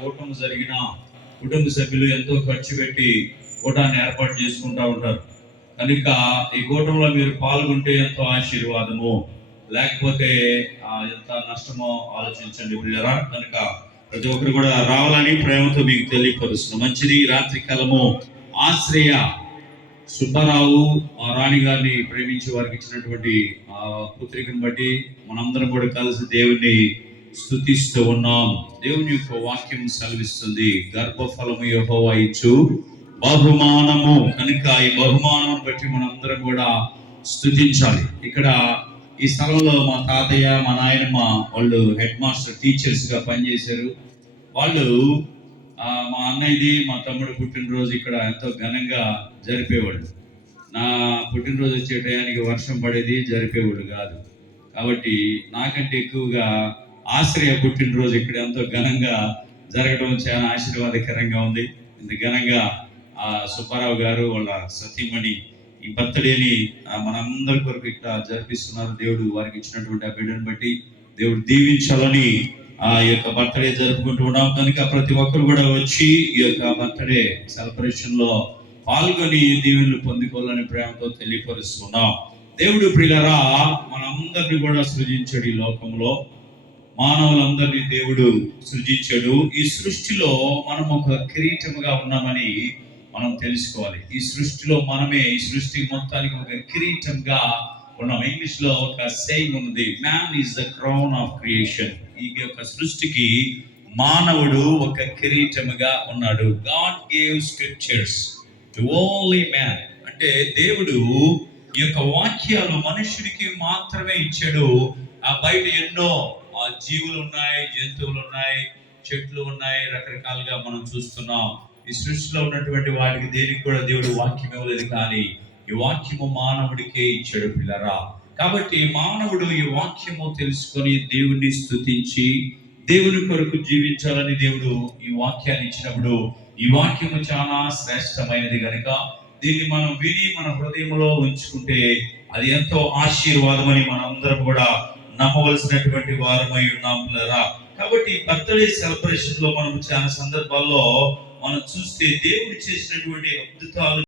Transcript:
కూటమి జరిగిన కుటుంబ సభ్యులు ఎంతో ఖర్చు పెట్టి కూటాన్ని ఏర్పాటు చేసుకుంటా ఉంటారు. కనుక ఈ కూటంలో మీరు పాల్గొంటే ఎంతో ఆశీర్వాదము, లేకపోతే ఎంత నష్టమో ఆలోచించండి ప్రియులారా. కనుక ప్రతి ఒక్కరు కూడా రావాలని ప్రేమతో మీకు తెలియపరుస్తున్నాం. మంచిది. రాత్రి కాలము ఆశ్రయ సుబ్బారావు రాణి గారిని ప్రేమించి వారికి ఇచ్చినటువంటి పుత్రికను బట్టి మనందరం కూడా కలిసి దేవుణ్ణి స్తుతిస్తూ ఉన్నాం. దేవుని యొక్క వాక్యం సెలవిస్తుంది, గర్భఫలము యెహోవా ఇచ్చు బహుమానము. కనుక ఈ బహుమానం బట్టి మనందరం కూడా స్తుతించాలి. ఇక్కడ ఈ స్థలంలో మా తాతయ్య మా నాయనమ్మ వాళ్ళు హెడ్ మాస్టర్ టీచర్స్ గా పనిచేశారు. వాళ్ళు మా అన్నయ్యది మా తమ్ముడు పుట్టినరోజు ఇక్కడ ఎంతో ఘనంగా జరిపేవాళ్ళు. నా పుట్టినరోజు వచ్చే టయానికి వర్షం పడేది, జరిపేవాళ్ళు కాదు. కాబట్టి నాకంటే ఎక్కువగా ఆశ్రయ పుట్టినరోజు ఇక్కడ ఎంతో ఘనంగా జరగడం చాలా ఆశీర్వాదకరంగా ఉంది. ఇంత ఘనంగా సుబ్బారావు గారు వాళ్ళ సతీమణి ఈ బర్త్డేని మనందరి కొరకు ఇక్కడ జరిపిస్తున్నారు. దేవుడు వారికి ఇచ్చినటువంటి ఆ బిడ్డను బట్టి దేవుడు దీవించాలని ఆ యొక్క బర్త్డే జరుపుకుంటూ ఉన్నాం. కనుక ప్రతి ఒక్కరు కూడా వచ్చి ఈ యొక్క బర్త్డే సెలబ్రేషన్ లో పాల్గొని దీవెనలు పొందుకోవాలని ప్రేమతో తెలియపరుస్తున్నాం. దేవుడు ప్రియులారా మనందరినీ కూడా సృజించాడు. ఈ లోకంలో మానవులందరినీ దేవుడు సృజించాడు. ఈ సృష్టిలో మనం ఒక కిరీటముగా ఉన్నామని మనం తెలుసుకోవాలి. ఈ సృష్టిలో మనమే ఈ సృష్టి మొత్తానికి ఒక కిరీటంగా ఉన్నాం. ఇంగ్లీష్ లో ఒక సేయింగ్ ఉంది, man is the crown of creation. ఈ యొక్క సృష్టికి మానవుడు ఒక కిరీటముగా ఉన్నాడు. God gave scriptures to only man. అంటే దేవుడు ఈ యొక్క వాక్యాలు మనుషుడికి మాత్రమే ఇచ్చాడు. ఆ బయట ఎన్నో జీవులు ఉన్నాయి, జంతువులు ఉన్నాయి, చెట్లు ఉన్నాయి, రకరకాలుగా మనం చూస్తున్నాం. ఈ సృష్టిలో ఉన్నటువంటి వాటికి దేనికి కూడా దేవుడు వాక్యం ఇవ్వలేదు, కానీ ఈ వాక్యము మానవుడికే ఇచ్చాడు పిల్లరా. కాబట్టి మానవుడు ఈ వాక్యము తెలుసుకొని దేవుణ్ణి స్తుతించి దేవుని కొరకు జీవించాలని దేవుడు ఈ వాక్యాన్ని ఇచ్చినప్పుడు ఈ వాక్యము చాలా శ్రేష్టమైనది కనుక దీన్ని మనం విని మన హృదయంలో ఉంచుకుంటే అది ఎంతో ఆశీర్వాదం అని మనందరం కూడా నమ్మవలసినటువంటి వారమై ఉన్నాం పిల్లరా. కాబట్టి బర్త్డే సెలబ్రేషన్ లో మనం చాలా సందర్భాల్లో మనం చూస్తే దేవుడు చేసినటువంటి అద్భుతాలు